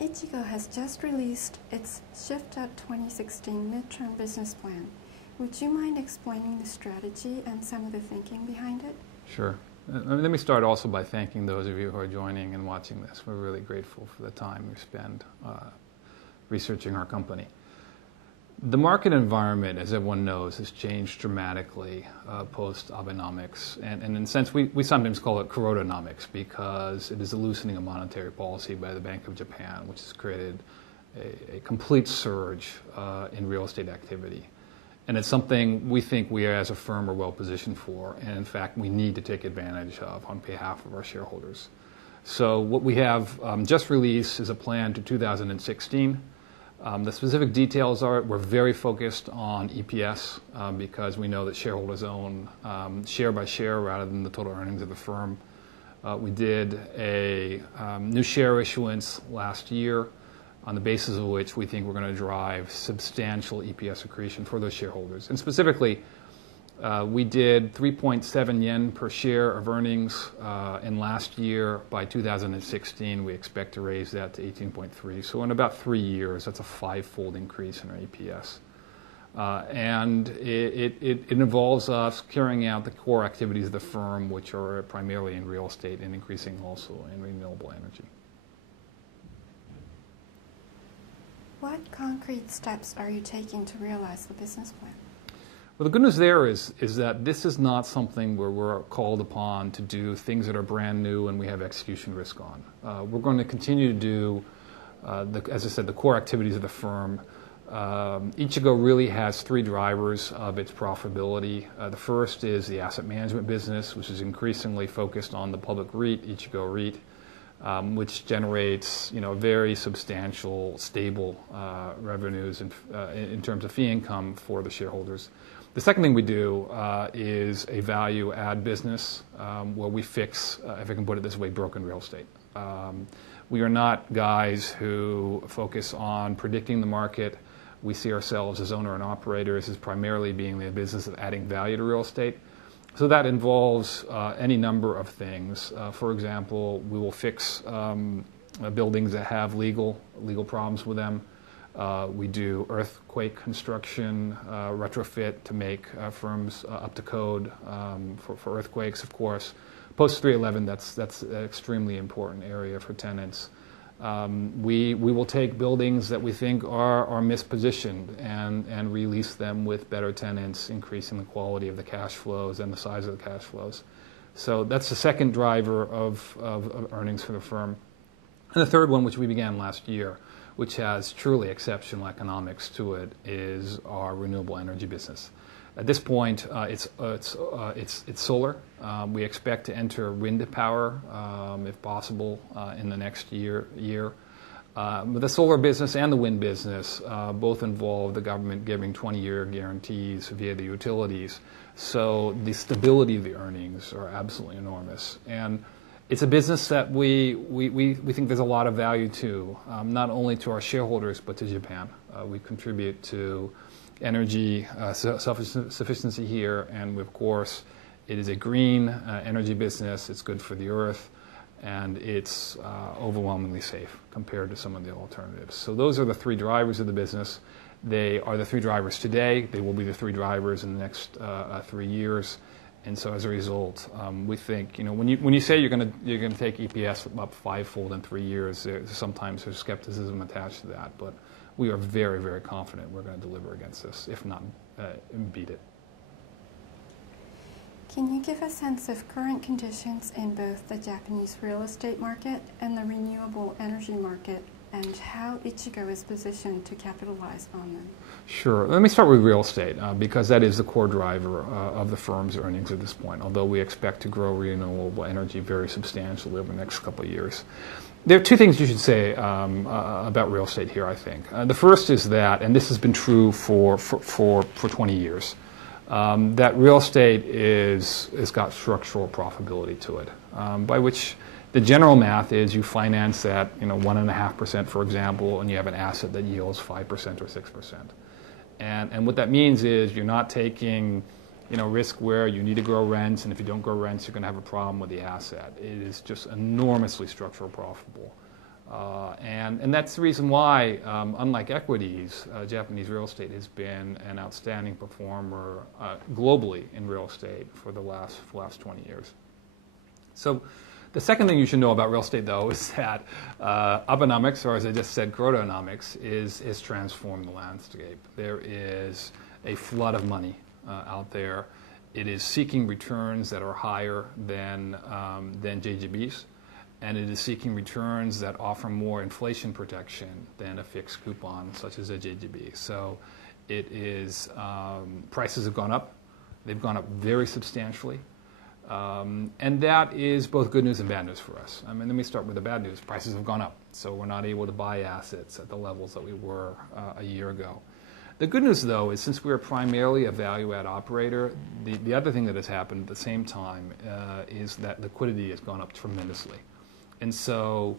Ichigo has just released its Shift Up 2016 midterm business plan. Would you mind explaining the strategy and some of the thinking behind it? Sure. Let me start also by thanking those of you who are joining and watching this. We're really grateful for the time we spend researching our company. The market environment, as everyone knows, has changed dramatically post-Abenomics. And in a sense, we sometimes call it Coronanomics because it is a loosening of monetary policy by the Bank of Japan, which has created a complete surge in real estate activity. And it's something we think we as a firm are well positioned for, and in fact we need to take advantage of on behalf of our shareholders. So what we have just released is a plan to 2016. The specific details are we're very focused on EPS because we know that shareholders own share by share rather than the total earnings of the firm. We did a new share issuance last year on the basis of which we think we're going to drive substantial EPS accretion for those shareholders. And specifically, we did 3.7 yen per share of earnings in last year. By 2016, we expect to raise that to 18.3. So in about 3 years, that's a 5-fold increase in our EPS. And it involves us carrying out the core activities of the firm, which are primarily in real estate and increasing also in renewable energy. What concrete steps are you taking to realize the business plan? Well, the good news there is that this is not something where we're called upon to do things that are brand new and we have execution risk on. We're going to continue to do, as I said, the core activities of the firm. Ichigo really has 3 drivers of its profitability. The first is the asset management business, which is increasingly focused on the public REIT, Ichigo REIT, which generates very substantial, stable revenues in terms of fee income for the shareholders. The second thing we do is a value-add business where we fix, if I can put it this way, broken real estate. We are not guys who focus on predicting the market. We see ourselves as owner and operators as primarily being the business of adding value to real estate. So that involves any number of things. For example, we will fix buildings that have legal problems with them. We do earthquake construction, retrofit to make firms up to code for earthquakes, of course. Post 3/11, that's an extremely important area for tenants. We will take buildings that we think are mispositioned and release them with better tenants, increasing the quality of the cash flows and the size of the cash flows. So that's the second driver of earnings for the firm. And the third one, which we began last year, which has truly exceptional economics to it, is our renewable energy business. At this point, it's solar. We expect to enter wind power, if possible, in the next year. But the solar business and the wind business both involve the government giving 20-year guarantees via the utilities. So the stability of the earnings are absolutely enormous. And it's a business that we think there's a lot of value to, not only to our shareholders, but to Japan. We contribute to energy self-sufficiency here, and of course, it is a green energy business. It's good for the earth, and it's overwhelmingly safe compared to some of the alternatives. So those are the 3 drivers of the business. They are the 3 drivers today. They will be the 3 drivers in the next 3 years. And so as a result, we think, when you say you're going to take EPS up 5-fold in 3 years, sometimes there's skepticism attached to that. But we are very, very confident we're going to deliver against this, if not beat it. Can you give a sense of current conditions in both the Japanese real estate market and the renewable energy market, and how Ichigo is positioned to capitalize on them? Sure. Let me start with real estate, because that is the core driver of the firm's earnings at this point, although we expect to grow renewable energy very substantially over the next couple of years. There are 2 things you should say about real estate here, I think. The first is that, and this has been true for 20 years, that real estate has got structural profitability to it, by which the general math is you finance at 1.5%, for example, and you have an asset that yields 5% or 6%. And what that means is you're not taking risk where you need to grow rents, and if you don't grow rents, you're going to have a problem with the asset. It is just enormously structural profitable. And that's the reason why, unlike equities, Japanese real estate has been an outstanding performer globally in real estate for the last 20 years. So the second thing you should know about real estate, though, is that Abenomics, or as I just said, Growth-onomics, is transformed the landscape. There is a flood of money out there. It is seeking returns that are higher than JGBs, and it is seeking returns that offer more inflation protection than a fixed coupon, such as a JGB. So it is, prices have gone up. They've gone up very substantially. And that is both good news and bad news for us. I mean, let me start with the bad news. Prices have gone up, so we're not able to buy assets at the levels that we were a year ago. The good news, though, is since we're primarily a value-add operator, the other thing that has happened at the same time is that liquidity has gone up tremendously. And so,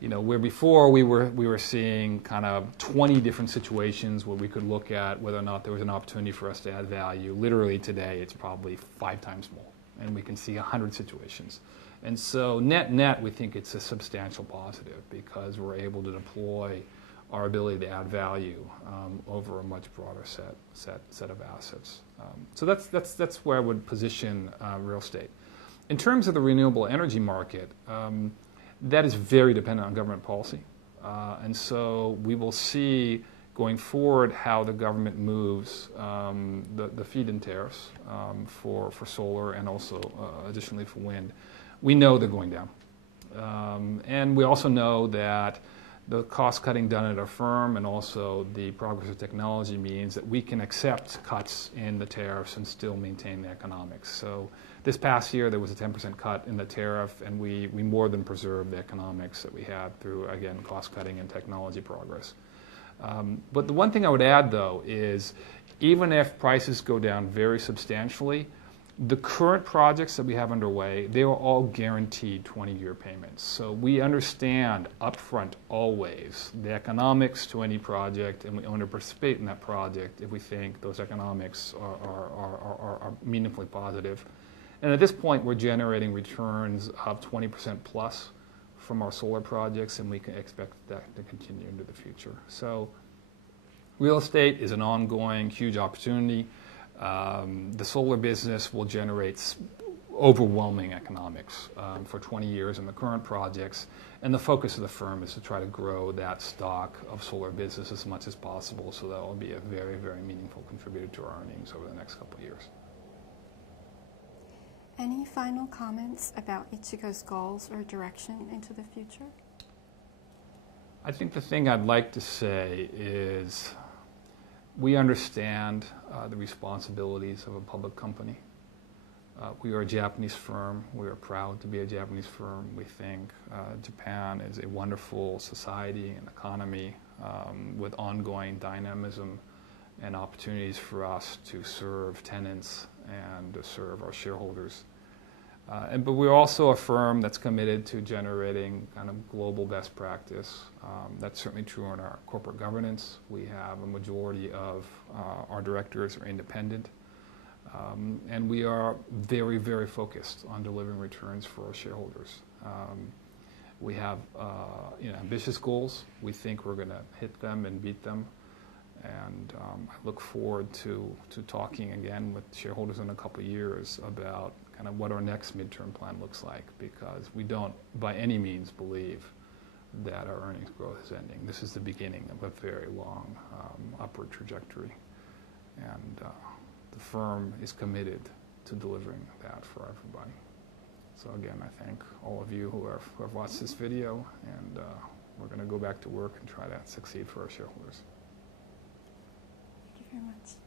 you know, where before we were seeing kind of 20 different situations where we could look at whether or not there was an opportunity for us to add value, literally today it's probably 5 times more. And we can see 100 situations. And so net, we think it's a substantial positive because we're able to deploy our ability to add value over a much broader set of assets. So that's where I would position real estate. In terms of the renewable energy market, that is very dependent on government policy. And so we will see going forward how the government moves the feed-in tariffs for solar and also additionally for wind. We know they're going down. And we also know that the cost cutting done at our firm and also the progress of technology means that we can accept cuts in the tariffs and still maintain the economics. So this past year there was a 10% cut in the tariff, and we more than preserved the economics that we had through, again, cost cutting and technology progress. But the one thing I would add, though, is even if prices go down very substantially, the current projects that we have underway, they are all guaranteed 20-year payments. So we understand upfront always the economics to any project, and we only participate in that project if we think those economics are meaningfully positive. And at this point, we're generating returns of 20% plus from our solar projects, and we can expect that to continue into the future. So real estate is an ongoing huge opportunity. The solar business will generate overwhelming economics for 20 years in the current projects, and the focus of the firm is to try to grow that stock of solar business as much as possible, so that will be a very, very meaningful contributor to our earnings over the next couple of years. Any final comments about Ichigo's goals or direction into the future? I think the thing I'd like to say is we understand the responsibilities of a public company. We are a Japanese firm. We are proud to be a Japanese firm. We think Japan is a wonderful society and economy with ongoing dynamism and opportunities for us to serve tenants and to serve our shareholders. But we're also a firm that's committed to generating kind of global best practice. That's certainly true in our corporate governance. We have a majority of our directors are independent. And we are very, very focused on delivering returns for our shareholders. We have ambitious goals. We think we're going to hit them and beat them. And I look forward to talking again with shareholders in a couple of years about kind of what our next midterm plan looks like, because we don't by any means believe that our earnings growth is ending. This is the beginning of a very long upward trajectory. And the firm is committed to delivering that for everybody. So again, I thank all of you who have watched this video, and we're going to go back to work and try to succeed for our shareholders. Thank you very much.